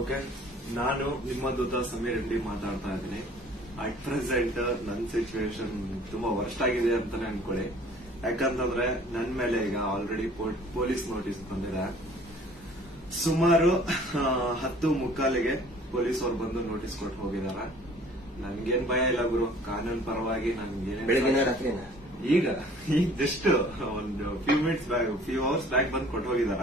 okay ನಾನು ನಿಮ್ಮ ದೂತ ಸಮೀರ್ ರೆಡ್ಡಿ ಮಾತಾಡ್ತಾ ಇದ್ದೀನಿ ಅಟ್ ಪ್ರೆಸೆಂಟ್ ನನ್ನ ಸಿಚುವೇಶನ್ ತುಂಬಾ ವರ್ಸ್ಟ್ ಆಗಿದೆ ಅಂತಾನೆ ಅನ್ಕೊಳ್ಳಿ ಯಾಕಂತಂದ್ರೆ ನನ್ನ ಮೇಲೆ ಈಗ ಆಲ್ರೆಡಿ ಪೊಲೀಸ್ ನೋಟಿಸ್ ಬಂದಿದೆ ಸುಮಾರು ಹತ್ತು ಮುಕ್ಕಾಲಿಗೆ ಪೊಲೀಸ್ ಅವ್ರು ಬಂದು ನೋಟಿಸ್ ಕೊಟ್ಟು ಹೋಗಿದಾರ ನನ್ಗೇನ್ ಭಯ ಇಲ್ಲ ಗುರು ಕಾನೂನು ಪರವಾಗಿ ನನ್ಗೆ ಈಗ ಈಗ ಜಸ್ಟ್ ಒಂದು few minutes back few hours back ಬಂದು ಕೊಟ್ಟು ಹೋಗಿದಾರ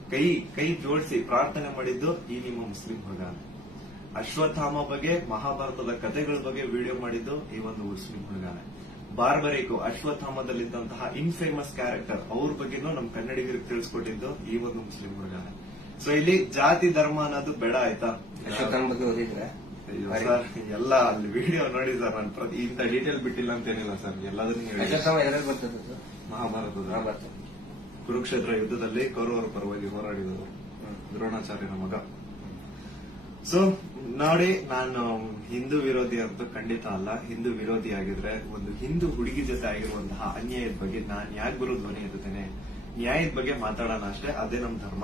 ಕೈ ಕೈ ಜೋಡಿಸಿ ಪ್ರಾರ್ಥನೆ ಮಾಡಿದ್ದು ಈ ನಿಮ್ಮ ಮುಸ್ಲಿಂ ಹುಡುಗಾನ ಅಶ್ವತ್ಥಾಮ ಬಗ್ಗೆ ಮಹಾಭಾರತದ ಕಥೆಗಳ ಬಗ್ಗೆ ವಿಡಿಯೋ ಮಾಡಿದ್ದು ಈ ಒಂದು ಮುಸ್ಲಿಂ ಹುಡುಗಾನೆ ಬಾರ್ಬರಿಕು ಅಶ್ವತ್ಥಾಮದಲ್ಲಿದ್ದಂತಹ ಇನ್ಫೇಮಸ್ ಕ್ಯಾರೆಕ್ಟರ್ ಅವ್ರ ಬಗ್ಗೆನೂ ನಮ್ಮ ಕನ್ನಡಿಗರಿಗೆ ತಿಳಿಸ್ಕೊಟ್ಟಿದ್ದು ಈ ಒಂದು ಮುಸ್ಲಿಂ ಹುಡುಗಾನೆ ಸೊ ಇಲ್ಲಿ ಜಾತಿ ಧರ್ಮ ಅನ್ನೋದು ಬೇಡ ಆಯ್ತಾ ಸರ್ ಎಲ್ಲ ಅಲ್ಲಿ ವಿಡಿಯೋ ನೋಡಿ ಸರ್ ನಾನು ಇಂತ ಡೀಟೇಲ್ ಬಿಟ್ಟಿಲ್ಲ ಅಂತೇನಿಲ್ಲ ಸರ್ ಎಲ್ಲದನ್ನೂ ಹೇಳಿ ಮಹಾಭಾರತದ ಕುರುಕ್ಷೇತ್ರ ಯುದ್ಧದಲ್ಲಿ ಕೌರವರ ಪರವಾಗಿ ಹೋರಾಡಿದವರು ದ್ರೋಣಾಚಾರ್ಯನ ಮಗ ಸೊ ನೋಡಿ ನಾನು ಹಿಂದೂ ವಿರೋಧಿ ಅಂತ ಖಂಡಿತ ಅಲ್ಲ ಹಿಂದೂ ವಿರೋಧಿ ಆಗಿದ್ರೆ ಒಂದು ಹಿಂದೂ ಹುಡುಗಿ ಜೊತೆ ಆಗಿರುವಂತಹ ಅನ್ಯಾಯದ ಬಗ್ಗೆ ನಾನು ಯಾಕೆ ಬರೋ ಧ್ವನಿ ಎತ್ತುತ್ತೇನೆ ನ್ಯಾಯದ ಬಗ್ಗೆ ಮಾತಾಡೋಣ ಅಷ್ಟೇ ಅದೇ ನಮ್ಮ ಧರ್ಮ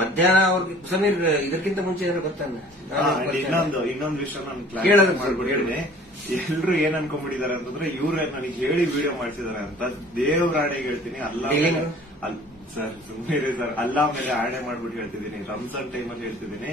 ಮಧ್ಯಾಹ್ನ ಅವ್ರಿಗೆ ಸಮೀರ್ ಇದಕ್ಕಿಂತ ಮುಂಚೆ ಏನೋ ಬರ್ತಾನೆ ಇನ್ನೊಂದು ಇನ್ನೊಂದು ವಿಷಯ ನಾನು ಕ್ಲಾರಿಫೈ ಎಲ್ರು ಏನ್ ಅನ್ಕೊಂಡ್ಬಿಟ್ಟಿದ್ದಾರೆ ಅಂತಂದ್ರೆ ಇವ್ರೆ ನನಗೆ ಹೇಳಿ ವಿಡಿಯೋ ಮಾಡಿಸಿದಾರೆ ಅಂತ ದೇವ್ರ ಆಣೆಗೆ ಹೇಳ್ತೀನಿ ಅಲ್ಲ ಸರ್ ಸುಮ್ಮನೆ ಸರ್ ಅಲ್ಲ ಮೇಲೆ ಆಣೆ ಮಾಡ್ಬಿಟ್ಟು ಹೇಳ್ತಿದ್ದೀನಿ ರಂಜಾನ್ ಟೈಮ್ ಅಲ್ಲಿ ಹೇಳ್ತಿದ್ದೀನಿ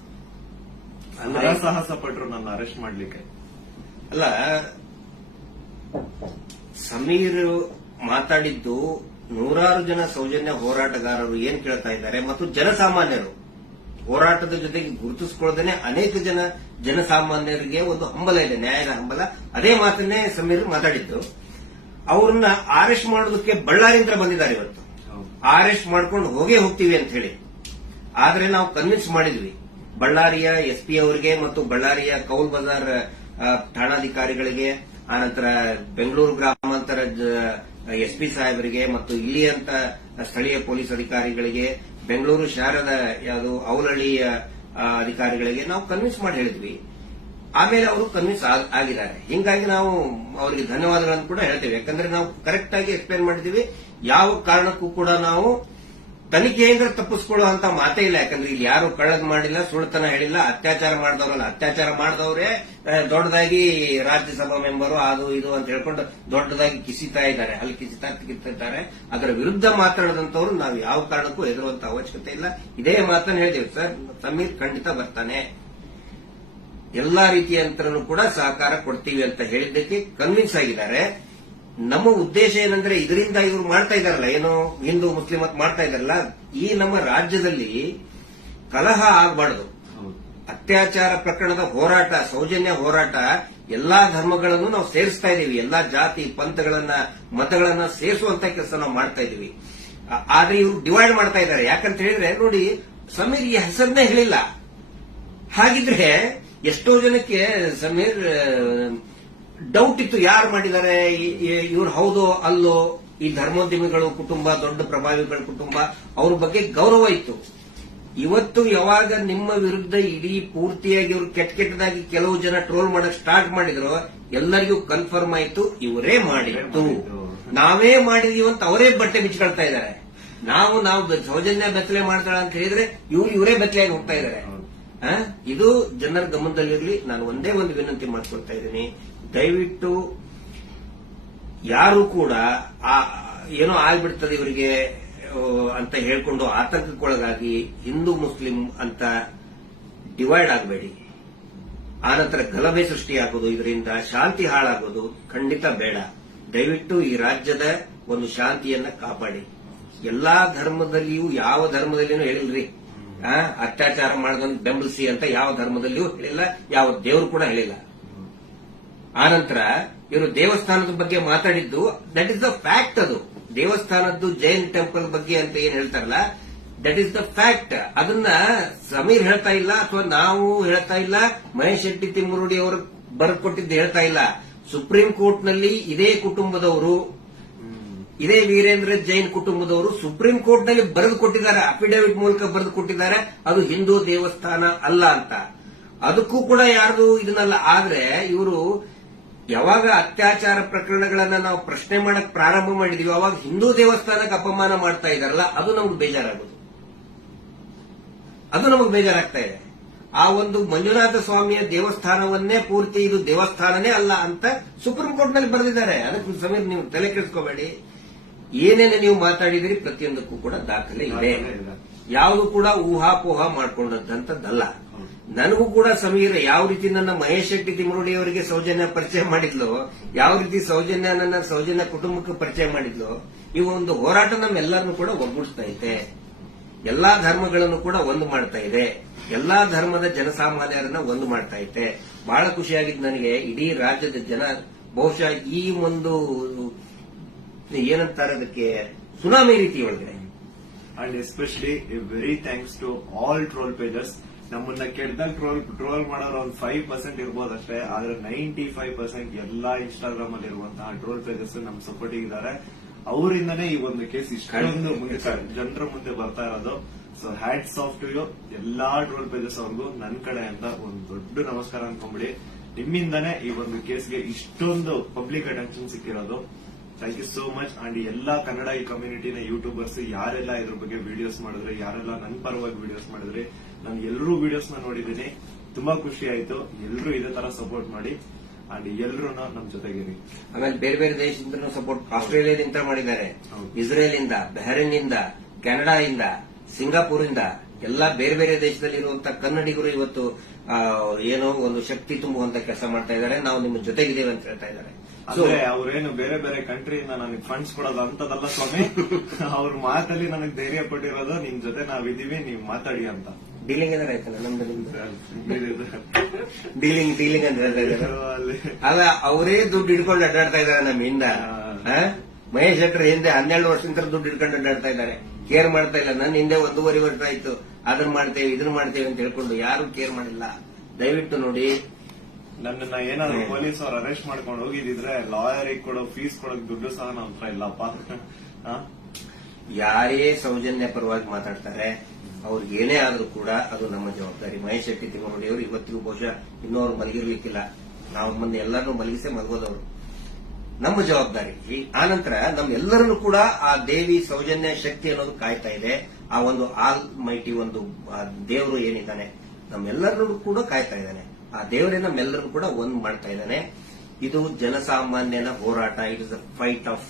ಸಾಹಸ ಪಟ್ರು ನನ್ನ ಅರೆಸ್ಟ್ ಮಾಡ್ಲಿಕ್ಕೆ ಅಲ್ಲ ಸಮೀರ್ ಮಾತಾಡಿದ್ದು ನೂರಾರು ಜನ ಸೌಜನ್ಯ ಹೋರಾಟಗಾರರು ಏನ್ ಕೇಳ್ತಾ ಇದ್ದಾರೆ ಮತ್ತು ಜನಸಾಮಾನ್ಯರು ಹೋರಾಟದ ಜೊತೆಗೆ ಗುರುತಿಸಿಕೊಳ್ಳದೇನೆ ಅನೇಕ ಜನ ಜನಸಾಮಾನ್ಯರಿಗೆ ಒಂದು ಹಂಬಲ ಇದೆ ನ್ಯಾಯದ ಹಂಬಲ ಅದೇ ಮಾತನ್ನೇ ಸಮೀರ್ ಮಾತಾಡಿದ್ದು ಅವರನ್ನ ಆರೆಸ್ಟ್ ಮಾಡೋದಕ್ಕೆ ಬಳ್ಳಾರಿಯಿಂದ ಬಂದಿದ್ದಾರೆ ಇವತ್ತು ಆರೆಸ್ಟ್ ಮಾಡ್ಕೊಂಡು ಹೋಗೇ ಹೋಗ್ತೀವಿ ಅಂತ ಹೇಳಿ ಆದ್ರೆ ನಾವು ಕನ್ವಿನ್ಸ್ ಮಾಡಿದ್ವಿ ಬಳ್ಳಾರಿಯ ಎಸ್ಪಿ ಅವರಿಗೆ ಮತ್ತು ಬಳ್ಳಾರಿಯ ಕೌಲ್ ಬಜಾರ್ ಠಾಣಾಧಿಕಾರಿಗಳಿಗೆ ಆನಂತರ ಬೆಂಗಳೂರು ಗ್ರಾಮಾಂತರ ಎಸ್ಪಿ ಸಾಹೇಬರಿಗೆ ಮತ್ತು ಇಲ್ಲಿಯಂತ ಸ್ಥಳೀಯ ಪೊಲೀಸ್ ಅಧಿಕಾರಿಗಳಿಗೆ ಬೆಂಗಳೂರು ಶಹರದ ಯಾವುದು ಅವಲಹಳ್ಳಿಯ ಅಧಿಕಾರಿಗಳಿಗೆ ನಾವು ಕನ್ವಿನ್ಸ್ ಮಾಡಿ ಹೇಳಿದ್ವಿ ಆಮೇಲೆ ಅವರು ಕನ್ವಿನ್ಸ್ ಆಗಿದ್ದಾರೆ ಹಿಂಗಾಗಿ ನಾವು ಅವರಿಗೆ ಧನ್ಯವಾದಗಳನ್ನು ಕೂಡ ಹೇಳ್ತೇವೆ ಯಾಕಂದ್ರೆ ನಾವು ಕರೆಕ್ಟ್ ಆಗಿ ಎಕ್ಸ್ಪ್ಲೇನ್ ಮಾಡಿದ್ದೀವಿ ಯಾವ ಕಾರಣಕ್ಕೂ ಕೂಡ ನಾವು ತನಿಖೆ ಹೇಗೆ ತಪ್ಪಿಸ್ಕೊಳ್ಳುವಂತ ಮಾತೇ ಇಲ್ಲ ಯಾಕಂದ್ರೆ ಇಲ್ಲಿ ಯಾರು ಕಳ್ಳದ್ ಮಾಡಿಲ್ಲ ಸುಳ್ತನ ಹೇಳಿಲ್ಲ ಅತ್ಯಾಚಾರ ಮಾಡಿದವರಲ್ಲ ಅತ್ಯಾಚಾರ ಮಾಡಿದವರೇ ದೊಡ್ಡದಾಗಿ ರಾಜ್ಯಸಭಾ ಮೆಂಬರು ಅದು ಇದು ಅಂತ ಹೇಳ್ಕೊಂಡು ದೊಡ್ಡದಾಗಿ ಕಿಸಿತಾ ಇದ್ದಾರೆ ಅಲ್ಲಿ ಕಿಸಿತಾ ಕಿತ್ತಿದ್ದಾರೆ ಅದರ ವಿರುದ್ಧ ಮಾತಾಡದಂತವ್ರು ನಾವು ಯಾವ ಕಾರಣಕ್ಕೂ ಎದುರುವಂತ ಅವಶ್ಯಕತೆ ಇಲ್ಲ ಇದೇ ಮಾತನ್ನು ಹೇಳಿದೆವು ಸರ್ ಸಮೀರ್ ಖಂಡಿತ ಬರ್ತಾನೆ ಎಲ್ಲಾ ರೀತಿಯ ಕೂಡ ಸಹಕಾರ ಕೊಡ್ತೀವಿ ಅಂತ ಹೇಳಿದ್ದಕ್ಕೆ ಕನ್ವಿನ್ಸ್ ಆಗಿದ್ದಾರೆ ನಮ್ಮ ಉದ್ದೇಶ ಏನಂದ್ರೆ ಇದರಿಂದ ಇವರು ಮಾಡ್ತಾ ಇದ್ದಾರಲ್ಲ ಏನು ಹಿಂದೂ ಮುಸ್ಲಿಂ ಅಂತ ಮಾಡ್ತಾ ಇದಾರಲ್ಲ ಈ ನಮ್ಮ ರಾಜ್ಯದಲ್ಲಿ ಕಲಹ ಆಗಬಾರದು ಅತ್ಯಾಚಾರ ಪ್ರಕರಣದ ಹೋರಾಟ ಸೌಜನ್ಯ ಹೋರಾಟ ಎಲ್ಲಾ ಧರ್ಮಗಳನ್ನು ನಾವು ಸೇರಿಸ್ತಾ ಇದ್ದೀವಿ ಎಲ್ಲಾ ಜಾತಿ ಪಂಥಗಳನ್ನ ಮತಗಳನ್ನ ಸೇರಿಸುವಂತ ಕೆಲಸ ನಾವು ಮಾಡ್ತಾ ಇದ್ದೀವಿ ಆದ್ರೆ ಇವರು ಡಿವೈಡ್ ಮಾಡ್ತಾ ಇದ್ದಾರೆ ಯಾಕಂತ ಹೇಳಿದ್ರೆ ನೋಡಿ ಸಮೀರ್ ಈ ಹೆಸರನ್ನೇ ಹೇಳಿಲ್ಲ ಹಾಗಿದ್ರೆ ಎಷ್ಟೋ ಜನಕ್ಕೆ ಸಮೀರ್ ಡೌಟ್ ಇತ್ತು ಯಾರು ಮಾಡಿದ್ದಾರೆ ಇವ್ರು ಹೌದು ಅಲ್ಲೋ ಈ ಧರ್ಮೋದ್ಯಮಿಗಳು ಕುಟುಂಬ ದೊಡ್ಡ ಪ್ರಭಾವಿಗಳ ಕುಟುಂಬ ಅವ್ರ ಬಗ್ಗೆ ಗೌರವ ಇತ್ತು ಇವತ್ತು ಯಾವಾಗ ನಿಮ್ಮ ವಿರುದ್ಧ ಇಡೀ ಪೂರ್ತಿಯಾಗಿ ಇವರು ಕೆಟ್ಟ ಕೆಟ್ಟದಾಗಿ ಕೆಲವು ಜನ ಟ್ರೋಲ್ ಮಾಡಕ್ ಸ್ಟಾರ್ಟ್ ಮಾಡಿದ್ರು ಎಲ್ಲರಿಗೂ ಕನ್ಫರ್ಮ್ ಆಯ್ತು ಇವರೇ ಮಾಡಿತ್ತು ನಾವೇ ಅಂತ ಅವರೇ ಬಟ್ಟೆ ಮಿಚ್ಕೊಳ್ತಾ ಇದ್ದಾರೆ ನಾವು ನಾವು ಸೌಜನ್ಯ ಬೆತ್ತಲೆ ಮಾಡ್ತಾಳ ಅಂತ ಹೇಳಿದ್ರೆ ಇವ್ರು ಇವರೇ ಬೆತ್ತಲೆಯಾಗಿ ಹೋಗ್ತಾ ಇದಾರೆ ಇದು ಜನರ ಗಮನದಲ್ಲಿರಲಿ ನಾನು ಒಂದೇ ಒಂದು ವಿನಂತಿ ಮಾಡ್ಕೊಳ್ತಾ ಇದ್ದೀನಿ ದಯವಿಟ್ಟು ಯಾರು ಕೂಡ ಆ ಏನೋ ಆಗ್ಬಿಡ್ತದೆ ಇವರಿಗೆ ಅಂತ ಹೇಳ್ಕೊಂಡು ಆತಂಕಕ್ಕೊಳಗಾಗಿ ಹಿಂದೂ ಮುಸ್ಲಿಂ ಅಂತ ಡಿವೈಡ್ ಆಗಬೇಡಿ ಆನಂತರ ಗಲಭೆ ಸೃಷ್ಟಿಯಾಗೋದು ಇದರಿಂದ ಶಾಂತಿ ಹಾಳಾಗೋದು ಖಂಡಿತ ಬೇಡ ದಯವಿಟ್ಟು ಈ ರಾಜ್ಯದ ಒಂದು ಶಾಂತಿಯನ್ನ ಕಾಪಾಡಿ ಎಲ್ಲಾ ಧರ್ಮದಲ್ಲಿಯೂ ಯಾವ ಧರ್ಮದಲ್ಲಿನೂ ಹೇಳಿಲ್ರಿ ಅತ್ಯಾಚಾರ ಮಾಡದನ್ನು ಬೆಂಬಲಿಸಿ ಅಂತ ಯಾವ ಧರ್ಮದಲ್ಲಿಯೂ ಹೇಳಿಲ್ಲ ಯಾವ ದೇವರು ಕೂಡ ಹೇಳಿಲ್ಲ ಆನಂತರ ಇವರು ದೇವಸ್ಥಾನದ ಬಗ್ಗೆ ಮಾತಾಡಿದ್ದು ದಟ್ ಇಸ್ ದ ಫ್ಯಾಕ್ಟ್ ಅದು ದೇವಸ್ಥಾನದ್ದು ಜೈನ್ ಟೆಂಪಲ್ ಬಗ್ಗೆ ಅಂತ ಏನ್ ಹೇಳ್ತಾರಲ್ಲ ದಟ್ ಇಸ್ ದ ಫ್ಯಾಕ್ಟ್ ಅದನ್ನ ಸಮೀರ್ ಹೇಳ್ತಾ ಇಲ್ಲ ಅಥವಾ ನಾವು ಹೇಳ್ತಾ ಇಲ್ಲ ಮಹೇಶ್ ಶೆಟ್ಟಿ ತಿಮ್ಮರುಡಿ ಅವರು ಬರ್ಕೊಟ್ಟಿದ್ದು ಹೇಳ್ತಾ ಇಲ್ಲ ಸುಪ್ರೀಂ ಕೋರ್ಟ್ ನಲ್ಲಿ ಇದೇ ಕುಟುಂಬದವರು ಇದೇ ವೀರೇಂದ್ರ ಜೈನ್ ಕುಟುಂಬದವರು ಸುಪ್ರೀಂ ಕೋರ್ಟ್ ನಲ್ಲಿ ಬರೆದು ಕೊಟ್ಟಿದ್ದಾರೆ ಅಫಿಡೇವಿಟ್ ಮೂಲಕ ಬರೆದು ಕೊಟ್ಟಿದ್ದಾರೆ ಅದು ಹಿಂದೂ ದೇವಸ್ಥಾನ ಅಲ್ಲ ಅಂತ ಅದಕ್ಕೂ ಕೂಡ ಯಾರ್ದು ಇದನ್ನಲ್ಲ ಆದ್ರೆ ಇವರು ಯಾವಾಗ ಅತ್ಯಾಚಾರ ಪ್ರಕರಣಗಳನ್ನ ನಾವು ಪ್ರಶ್ನೆ ಮಾಡಕ್ ಪ್ರಾರಂಭ ಮಾಡಿದೀವಿ ಅವಾಗ ಹಿಂದೂ ದೇವಸ್ಥಾನಕ್ಕೆ ಅಪಮಾನ ಮಾಡ್ತಾ ಇದಾರಲ್ಲ ಅದು ನಮ್ಗೆ ಬೇಜಾರಾಗೋದು ಅದು ನಮಗೆ ಬೇಜಾರಾಗ್ತಾ ಇದೆ ಆ ಒಂದು ಮಂಜುನಾಥ ಸ್ವಾಮಿಯ ದೇವಸ್ಥಾನವನ್ನೇ ಪೂರ್ತಿ ಇದು ದೇವಸ್ಥಾನನೇ ಅಲ್ಲ ಅಂತ ಸುಪ್ರೀಂ ಕೋರ್ಟ್ ನಲ್ಲಿ ಬರೆದಿದ್ದಾರೆ ಅದಕ್ಕೆ ಸಮೇತ ನೀವು ತಲೆ ಕೆಡಿಸ್ಕೋಬೇಡಿ ಏನೇನು ನೀವು ಮಾತಾಡಿದಿರಿ ಪ್ರತಿಯೊಂದಕ್ಕೂ ಕೂಡ ದಾಖಲೆ ಇದೆ ಯಾವುದು ಕೂಡ ಊಹಾಪೋಹ ಮಾಡಿಕೊಂಡದ್ದಂತದ್ದಲ್ಲ ನನಗೂ ಕೂಡ ಸಮೀರ ಯಾವ ರೀತಿ ನನ್ನ ಮಹೇಶ್ ಶೆಟ್ಟಿ ತಿಮರುಡಿ ಅವರಿಗೆ ಸೌಜನ್ಯ ಪರಿಚಯ ಮಾಡಿದ್ಲು ಯಾವ ರೀತಿ ಸೌಜನ್ಯ ನನ್ನ ಸೌಜನ್ಯ ಕುಟುಂಬಕ್ಕೆ ಪರಿಚಯ ಮಾಡಿದ್ಲು ಈ ಒಂದು ಹೋರಾಟ ನಮ್ಮೆಲ್ಲರನ್ನು ಕೂಡ ಒಗ್ಗೂಡಿಸ್ತಾ ಇದೆ ಎಲ್ಲಾ ಧರ್ಮಗಳನ್ನು ಕೂಡ ಒಂದು ಮಾಡ್ತಾ ಇದೆ ಎಲ್ಲಾ ಧರ್ಮದ ಜನಸಾಮಾನ್ಯರನ್ನ ಒಂದು ಮಾಡ್ತಾ ಇದೆ ಬಹಳ ಖುಷಿಯಾಗಿದ್ದು ನನಗೆ ಇಡೀ ರಾಜ್ಯದ ಜನ ಬಹುಶಃ ಈ ಒಂದು ಏನಂತಾರೆ ಅದಕ್ಕೆ ಸುನಾಮಿ ರೀತಿ ಒಳಗಡೆ and especially very thanks to all troll pagers ನಮ್ಮನ್ನ ಕೆಟ್ಟದಾಗ ಟ್ರೋಲ್ ಟ್ರೋಲ್ ಮಾಡೋರು ಒಂದು ಫೈವ್ ಪರ್ಸೆಂಟ್ ಇರ್ಬೋದು ಅಷ್ಟೇ ಆದ್ರೆ ನೈಂಟಿ ಫೈವ್ ಪರ್ಸೆಂಟ್ ಎಲ್ಲಾ ಇನ್ಸ್ಟಾಗ್ರಾಮ್ ಅಲ್ಲಿ ಇರುವಂತಹ ಟ್ರೋಲ್ ಪೇಜಸ್ ನಮ್ ಸಪೋರ್ಟಿಂಗ್ ಇದ್ದಾರೆ ಅವರಿಂದನೇ ಈ ಒಂದು ಕೇಸ್ ಇಷ್ಟೊಂದು ಮುಂದೆ ಜನರ ಮುಂದೆ ಬರ್ತಾ ಇರೋದು ಸೊ ಹ್ಯಾಟ್ ಸಾಫ್ಟ್ ಟು ಯು ಎಲ್ಲಾ ಟ್ರೋಲ್ ಪೇಜಸ್ ಅವ್ರಿಗೂ ನನ್ನ ಅಂತ ಒಂದು ದೊಡ್ಡ ನಮಸ್ಕಾರ ಅನ್ಕೊಂಬಿಡಿ ನಿಮ್ಮಿಂದಾನೇ ಈ ಒಂದು ಕೇಸ್ಗೆ ಇಷ್ಟೊಂದು ಪಬ್ಲಿಕ್ ಅಟೆನ್ಷನ್ ಸಿಕ್ಕಿರೋದು thank you so much and ಎಲ್ಲಾ ಕನ್ನಡ ಈ ಕಮ್ಯುನಿಟಿನ ಯೂಟ್ಯೂಬರ್ಸ್ ಯಾರೆಲ್ಲ ಇದ್ರ ಬಗ್ಗೆ ವಿಡಿಯೋಸ್ ಮಾಡಿದ್ರೆ ಯಾರೆಲ್ಲ ನನ್ ಪರವಾಗಿ ವಿಡಿಯೋಸ್ ಮಾಡಿದ್ರೆ ನಾನು ಎಲ್ಲರೂ ವಿಡಿಯೋಸ್ ನ ನೋಡಿದ್ದೀನಿ ತುಂಬಾ ಖುಷಿ ಆಯ್ತು ಎಲ್ಲರೂ ಇದೇ ತರ ಸಪೋರ್ಟ್ ಮಾಡಿ ಅಂಡ್ ಎಲ್ಲರೂ ನಮ್ ಜೊತೆಗಿರಿ ಆಮೇಲೆ ಬೇರೆ ಬೇರೆ ದೇಶದಿಂದ ಸಪೋರ್ಟ್ ಆಸ್ಟ್ರೇಲಿಯಾದಿಂದ ಮಾಡಿದ್ದಾರೆ ಇಸ್ರೇಲ್ ಇಂದ ಬೆಹರಿನ್ ಇಂದ ಕೆನಡಾ ಇಂದ ಸಿಂಗಾಪುರ್ ಇಂದ ಎಲ್ಲಾ ಬೇರೆ ಬೇರೆ ದೇಶದಲ್ಲಿ ಇರುವಂತಹ ಕನ್ನಡಿಗರು ಇವತ್ತು ಏನೋ ಒಂದು ಶಕ್ತಿ ತುಂಬುವಂತ ಕೆಲಸ ಮಾಡ್ತಾ ಇದ್ದಾರೆ ನಾವು ನಿಮ್ಮ ಜೊತೆಗಿದ್ದೇವೆ ಅಂತ ಹೇಳ್ತಾ ಇದ್ದಾರೆ ಅವ್ರೇನು ಬೇರೆ ಬೇರೆ ಕಂಟ್ರಿಯಿಂದ ನನಗೆ ಫಂಡ್ಸ್ ಕೊಡೋದು ಅಂತದಲ್ಲ ಸ್ವಾಮಿ ಅವ್ರ ಮಾತಲ್ಲಿ ನನಗೆ ಧೈರ್ಯ ಪಟ್ಟಿರೋದು ನಿಮ್ ಜೊತೆ ನಾವಿದೀವಿ ನೀವು ಮಾತಾಡಿ ಅಂತ ಡೀಲಿಂಗ್ ಅಂದ್ರೆ ಆಯ್ತಲ್ಲ ನಮ್ದು ಡೀಲಿಂಗ್ ಡೀಲಿಂಗ್ ಅಂದ್ರೆ ಅಲ್ಲ ಅವರೇ ದುಡ್ಡು ಹಿಡ್ಕೊಂಡು ಅಡ್ಡಾಡ್ತಾ ಇದಾರೆ ಹಿಂದ ಮಹೇಶ್ ಶೆಟ್ಟರ್ ಹಿಂದೆ ಹನ್ನೆರಡು ವರ್ಷದಿಂದ ದುಡ್ಡು ಇಡ್ಕೊಂಡು ಅಡ್ಡಾಡ್ತಾ ಇದ್ದಾರೆ ಕೇರ್ ಮಾಡ್ತಾ ಇಲ್ಲ ನನ್ನ ಹಿಂದೆ ಒಂದೂವರೆ ವರ್ಷ ಆಯ್ತು ಅದನ್ನ ಮಾಡ್ತೇವೆ ಇದನ್ನ ಮಾಡ್ತೇವೆ ಅಂತ ಹೇಳ್ಕೊಂಡು ಯಾರು ಕೇರ್ ಮಾಡಿಲ್ಲ ದಯವಿಟ್ಟು ನೋಡಿ ನನ್ನ ಏನಾದ್ರು ಪೊಲೀಸ್ ಅವ್ರು ಅರೆಸ್ಟ್ ಮಾಡ್ಕೊಂಡು ಹೋಗಿದ್ರೆ ಲಾಯರಿಗೆ ಕೊಡೋ ಫೀಸ್ ಕೊಡೋಕ್ ದುಡ್ಡು ಸಹ ನಮ್ಮ ಹತ್ರ ಇಲ್ಲಪ್ಪ ಯಾರೇ ಸೌಜನ್ಯ ಪರವಾಗಿ ಮಾತಾಡ್ತಾರೆ ಅವ್ರಿಗೆ ಏನೇ ಆದರೂ ಕೂಡ ಅದು ನಮ್ಮ ಜವಾಬ್ದಾರಿ ಮಹೇಶ್ ಶೆಟ್ಟಿ ತಿಮ್ಮನೊಡೆಯವರು ಇವತ್ತಿಗೂ ಬಹುಶಃ ಇನ್ನೂ ಮಲಗಿರ್ಲಿಕ್ಕಿಲ್ಲ ನಾವು ಮೊನ್ನೆ ಎಲ್ಲರನ್ನೂ ಮಲಗಿಸೇ ಮಲಗೋದವರು ನಮ್ಮ ಜವಾಬ್ದಾರಿ ಆನಂತರ ನಂತರ ನಮ್ಮೆಲ್ಲರನ್ನು ಕೂಡ ಆ ದೇವಿ ಸೌಜನ್ಯ ಶಕ್ತಿ ಅನ್ನೋದು ಕಾಯ್ತಾ ಇದೆ ಆ ಒಂದು ಆಲ್ ಮೈಟಿ ಒಂದು ದೇವರು ಏನಿದ್ದಾನೆ ನಮ್ಮೆಲ್ಲರನ್ನು ಕೂಡ ಕಾಯ್ತಾ ಇದ್ದಾನೆ ಆ ದೇವರೇ ನಮ್ಮೆಲ್ಲರೂ ಕೂಡ ಒಂದು ಮಾಡ್ತಾ ಇದ್ದಾನೆ ಇದು ಜನಸಾಮಾನ್ಯನ ಹೋರಾಟ it is the fight of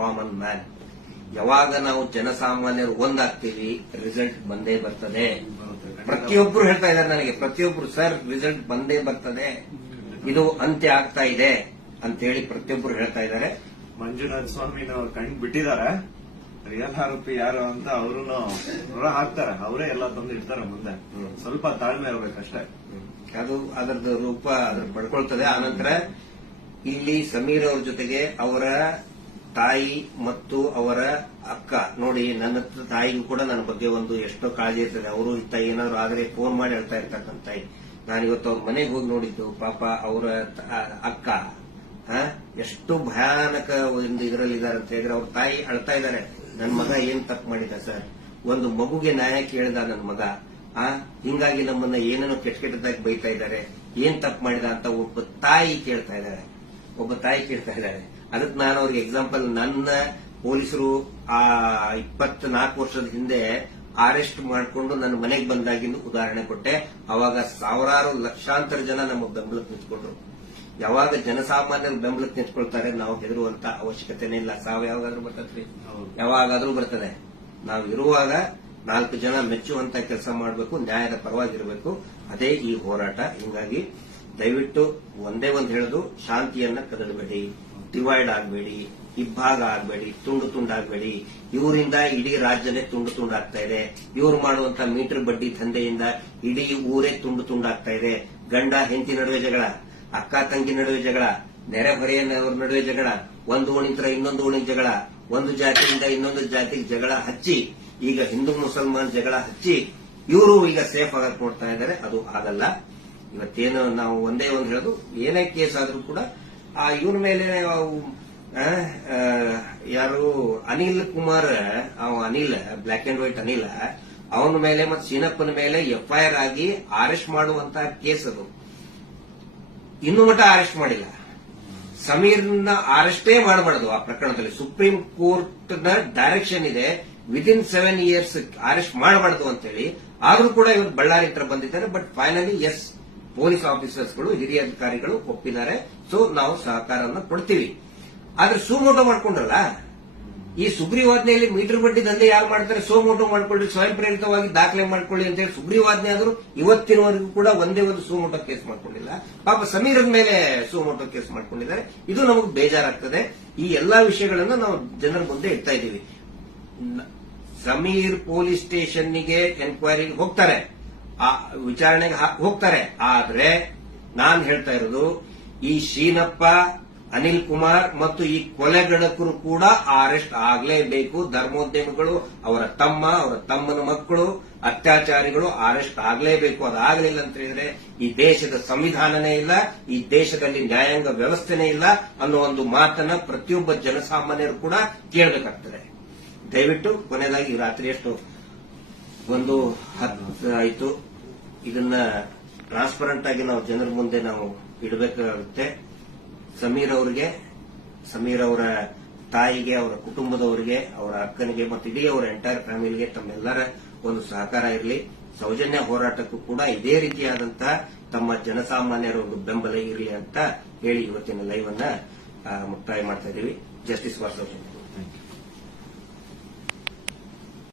common man ಯಾವಾಗ ನಾವು ಜನಸಾಮಾನ್ಯರು ಒಂದಾಗ್ತೀವಿ ರಿಸಲ್ಟ್ ಬಂದೇ ಬರ್ತದೆ ಪ್ರತಿಯೊಬ್ಬರು ಹೇಳ್ತಾ ಇದ್ದಾರೆ ನನಗೆ ಪ್ರತಿಯೊಬ್ಬರು ಸರ್ ರಿಸಲ್ಟ್ ಬಂದೇ ಬರ್ತದೆ ಇದು ಅಂತ್ಯ ಆಗ್ತಾ ಇದೆ ಅಂತೇಳಿ ಪ್ರತಿಯೊಬ್ಬರು ಹೇಳ್ತಾ ಇದ್ದಾರೆ ಮಂಜುನಾಥ ಸ್ವಾಮಿನವ್ರು ಕಂಡು ಬಿಟ್ಟಿದ್ದಾರೆ ರಿಯಲ್ ಆರೋಪಿ ಯಾರು ಅಂತ ಅವರು ಹಾಕ್ತಾರೆ ಅವರೇ ಎಲ್ಲ ತಂದು ಇಡ್ತಾರೆ ಮುಂದೆ ಸ್ವಲ್ಪ ತಾಳ್ಮೆ ಇರಬೇಕಷ್ಟೇ ಅದು ಅದರದ್ದು ರೂಪ ಅದ್ರ ಪಡ್ಕೊಳ್ತದೆ ಆನಂತರ ಇಲ್ಲಿ ಸಮೀರ್ ಅವ್ರ ಜೊತೆಗೆ ಅವರ ತಾಯಿ ಮತ್ತು ಅವರ ಅಕ್ಕ ನೋಡಿ ನನ್ನ ತಾಯಿಗೂ ಕೂಡ ನನ್ನ ಬಗ್ಗೆ ಒಂದು ಎಷ್ಟೋ ಕಾಳಜಿ ಇರ್ತದೆ ಅವರು ಇತ್ತ ಏನಾದ್ರು ಆದರೆ ಫೋನ್ ಮಾಡಿ ಹೇಳ್ತಾ ಇರ್ತಕ್ಕಂಥ ತಾಯಿ ನಾನು ಇವತ್ತು ಅವ್ರ ಮನೆಗೆ ಹೋಗಿ ನೋಡಿದ್ದು ಪಾಪ ಅವರ ಅಕ್ಕ ಎಷ್ಟು ಭಯಾನಕ ಒಂದು ಇದರಲ್ಲಿ ಇದ್ದಾರೆ ಅಂತ ಹೇಳಿದ್ರೆ ಅವ್ರ ತಾಯಿ ಅಳ್ತಾ ಇದ್ದಾರೆ ನನ್ನ ಮಗ ಏನ್ ತಪ್ಪು ಮಾಡಿದ ಸರ್ ಒಂದು ಮಗುಗೆ ನ್ಯಾಯ ಕೇಳಿದ ನನ್ನ ಮಗ ಆ ಹಿಂಗಾಗಿ ನಮ್ಮನ್ನ ಏನೇನು ಕೆಟ್ಟ ಕೆಟ್ಟದಾಗಿ ಬೈತಾ ಇದ್ದಾರೆ ಏನ್ ತಪ್ಪು ಮಾಡಿದ ಅಂತ ಒಬ್ಬ ತಾಯಿ ಕೇಳ್ತಾ ಇದ್ದಾರೆ ಒಬ್ಬ ತಾಯಿ ಕೇಳ್ತಾ ಇದ್ದಾರೆ ಅದಕ್ಕೆ ನಾನು ಅವ್ರಿಗೆ ಎಕ್ಸಾಂಪಲ್ ನನ್ನ ಪೊಲೀಸರು ಆ ನಾಲ್ಕು ವರ್ಷದ ಹಿಂದೆ ಅರೆಸ್ಟ್ ಮಾಡಿಕೊಂಡು ನನ್ನ ಮನೆಗೆ ಬಂದಾಗಿಂದು ಉದಾಹರಣೆ ಕೊಟ್ಟೆ ಅವಾಗ ಸಾವಿರಾರು ಲಕ್ಷಾಂತರ ಜನ ನಮ್ಮ ಬೆಂಬಲಕ್ಕೆ ನಿಂತ್ಕೊಂಡ್ರು ಯಾವಾಗ ಜನಸಾಮಾನ್ಯರು ಬೆಂಬಲಕ್ಕೆ ನಿಂತ್ಕೊಳ್ತಾರೆ ನಾವು ಹೆದರುವಂತ ಅವಶ್ಯಕತೆನೇ ಇಲ್ಲ ಸಾವು ಯಾವಾಗಾದ್ರೂ ಬರ್ತದ್ರಿ ಯಾವಾಗಾದ್ರೂ ಬರ್ತದೆ ನಾವು ಇರುವಾಗ ನಾಲ್ಕು ಜನ ಮೆಚ್ಚುವಂತ ಕೆಲಸ ಮಾಡಬೇಕು ನ್ಯಾಯದ ಪರವಾಗಿರಬೇಕು ಅದೇ ಈ ಹೋರಾಟ ಹಿಂಗಾಗಿ ದಯವಿಟ್ಟು ಒಂದೇ ಒಂದು ಹೇಳೋದು ಶಾಂತಿಯನ್ನ ಕದಡಬೇಡಿ ಡಿವೈಡ್ ಆಗಬೇಡಿ ಇಬ್ಬಾಗ ಆಗಬೇಡಿ ತುಂಡು ತುಂಡಾಗಬೇಡಿ ಇವರಿಂದ ಇಡೀ ರಾಜ್ಯನೇ ತುಂಡು ತುಂಡಾಗ್ತಾ ಇದೆ ಇವ್ರು ಮಾಡುವಂತ ಮೀಟರ್ ಬಡ್ಡಿ ದಂಧೆಯಿಂದ ಇಡೀ ಊರೇ ತುಂಡು ತುಂಡಾಗ್ತಾ ಇದೆ ಗಂಡ ಹೆಂಡತಿ ನಡುವೆ ಜಗಳ ಅಕ್ಕ ತಂಗಿ ನಡುವೆ ಜಗಳ ನೆರೆಹೊರೆಯ ನಡುವೆ ಜಗಳ ಒಂದು ಓಣಿಂತರ ಇನ್ನೊಂದು ಓಣಿನ ಜಗಳ ಒಂದು ಜಾತಿಯಿಂದ ಇನ್ನೊಂದು ಜಾತಿಗೆ ಜಗಳ ಹಚ್ಚಿ ಈಗ ಹಿಂದೂ ಮುಸಲ್ಮಾನ್ ಜಗಳ ಹಚ್ಚಿ ಇವರು ಈಗ ಸೇಫ್ ಆಗಕ್ ನೋಡ್ತಾ ಇದ್ದಾರೆ ಅದು ಆಗಲ್ಲ ಇವತ್ತೇನು ನಾವು ಒಂದೇ ಒಂದು ಹೇಳೋದು ಏನೇ ಕೇಸ್ ಆದರೂ ಕೂಡ ಆ ಇವನ ಮೇಲೆ ಅವು ಯಾರು ಅನಿಲ್ ಕುಮಾರ್ ಅವ Anil black and white Anil ಅವನ ಮೇಲೆ ಮತ್ತೆ ಸೀನಪ್ಪನ ಮೇಲೆ ಎಫ್ಐಆರ್ ಆಗಿ ಅರೆಸ್ಟ್ ಮಾಡುವಂತ ಕೇಸ್ ಅದು ಇನ್ನು ಮಟ್ಟ ಅರೆಸ್ಟ್ ಮಾಡಿಲ್ಲ ಸಮೀರ್ನ ಅರೆಸ್ಟೇ ಮಾಡಬಾರ್ದು ಆ ಪ್ರಕರಣದಲ್ಲಿ ಸುಪ್ರೀಂ ಕೋರ್ಟ್ನ ಡೈರೆಕ್ಷನ್ ಇದೆ ವಿದಿನ್ ಸೆವೆನ್ ಇಯರ್ಸ್ ಅರೆಸ್ಟ್ ಅಂತ ಹೇಳಿ ಆದ್ರೂ ಕೂಡ ಇವರು ಬಳ್ಳಾರಿ ಹತ್ರ ಬಂದಿದ್ದಾರೆ ಬಟ್ ಫೈನಲಿ ಎಸ್ ಪೊಲೀಸ್ ಆಫೀಸರ್ಸ್ಗಳು ಹಿರಿಯ ಅಧಿಕಾರಿಗಳು ಒಪ್ಪಿದ್ದಾರೆ ಸೊ ನಾವು ಸಹಕಾರ ಕೊಡ್ತೀವಿ ಆದ್ರೆ ಸುಮೋಟೋ ಮಾಡ್ಕೊಂಡ್ರಲ್ಲ ಈ ಸುಗ್ರೀವಾಜ್ಞೆಯಲ್ಲಿ ಮೀಟರ್ ಬಡ್ಡಿ ದಂಧೆ ಯಾರು ಮಾಡ್ತಾರೆ ಸೋಮೋಟೋ ಮಾಡ್ಕೊಳ್ಳಿ ಸ್ವಯಂ ಪ್ರೇರಿತವಾಗಿ ದಾಖಲೆ ಮಾಡ್ಕೊಳ್ಳಿ ಅಂತ ಹೇಳಿ ಸುಗ್ರೀವಾಜ್ಞೆ ಆದರೂ ಇವತ್ತಿನವರೆಗೂ ಕೂಡ ಒಂದೇ ಒಂದು ಮೋಟೋ ಕೇಸ್ ಮಾಡ್ಕೊಂಡಿಲ್ಲ ಪಾಪ ಸಮೀರದ ಮೇಲೆ ಮೋಟೋ ಕೇಸ್ ಮಾಡ್ಕೊಂಡಿದ್ದಾರೆ ಇದು ನಮಗೆ ಬೇಜಾರಾಗ್ತದೆ ಈ ಎಲ್ಲಾ ವಿಷಯಗಳನ್ನು ನಾವು ಜನರ ಮುಂದೆ ಇಡ್ತಾ ಇದ್ದೀವಿ ಸಮೀರ್ ಪೊಲೀಸ್ ಸ್ಟೇಷನ್ಗೆ ಎನ್ಕ್ವೈರಿಗೆ ಹೋಗ್ತಾರೆ ಆ ವಿಚಾರಣೆಗೆ ಹೋಗ್ತಾರೆ ಆದ್ರೆ ನಾನು ಹೇಳ್ತಾ ಇರೋದು ಈ ಶೀನಪ್ಪ ಅನಿಲ್ ಕುಮಾರ್ ಮತ್ತು ಈ ಕೊಲೆಗಡಕರು ಕೂಡ ಅರೆಸ್ಟ್ ಆಗಲೇಬೇಕು ಧರ್ಮೋದ್ಯಮಿಗಳು ಅವರ ತಮ್ಮ ಅವರ ತಮ್ಮನ ಮಕ್ಕಳು ಅತ್ಯಾಚಾರಿಗಳು ಅರೆಸ್ಟ್ ಆಗಲೇಬೇಕು ಅದಾಗಲಿಲ್ಲ ಅಂತ ಹೇಳಿದ್ರೆ ಈ ದೇಶದ ಸಂವಿಧಾನನೇ ಇಲ್ಲ ಈ ದೇಶದಲ್ಲಿ ನ್ಯಾಯಾಂಗ ವ್ಯವಸ್ಥೆನೇ ಇಲ್ಲ ಅನ್ನೋ ಒಂದು ಮಾತನ್ನ ಪ್ರತಿಯೊಬ್ಬ ಜನಸಾಮಾನ್ಯರು ಕೂಡ ಕೇಳಬೇಕಾಗ್ತದೆ ದಯವಿಟ್ಟು ಕೊನೆಯದಾಗಿ ರಾತ್ರಿ ಎಷ್ಟು ಒಂದು ಹತ್ತು ಆಯಿತು ಇದನ್ನ ಟ್ರಾನ್ಸ್ಪರೆಂಟ್ ಆಗಿ ನಾವು ಜನರ ಮುಂದೆ ನಾವು ಇಡಬೇಕಾಗುತ್ತೆ ಸಮೀರ್ ಅವರಿಗೆ ಸಮೀರ್ ಅವರ ತಾಯಿಗೆ ಅವರ ಕುಟುಂಬದವರಿಗೆ ಅವರ ಅಕ್ಕನಿಗೆ ಮತ್ತು ಇಡೀ ಅವರ ಎಂಟೈರ್ ಫ್ಯಾಮಿಲಿಗೆ ತಮ್ಮೆಲ್ಲರ ಒಂದು ಸಹಕಾರ ಇರಲಿ ಸೌಜನ್ಯ ಹೋರಾಟಕ್ಕೂ ಕೂಡ ಇದೇ ರೀತಿಯಾದಂತಹ ತಮ್ಮ ಜನಸಾಮಾನ್ಯರ ಒಂದು ಬೆಂಬಲ ಇರಲಿ ಅಂತ ಹೇಳಿ ಇವತ್ತಿನ ಲೈವ್ ಅನ್ನ ಮುಕ್ತಾಯ ಮಾಡ್ತಾ ಇದ್ದೀವಿ ಜಸ್ಟಿಸ್ ಫಾರ್ ಸೌಜನ್ಯ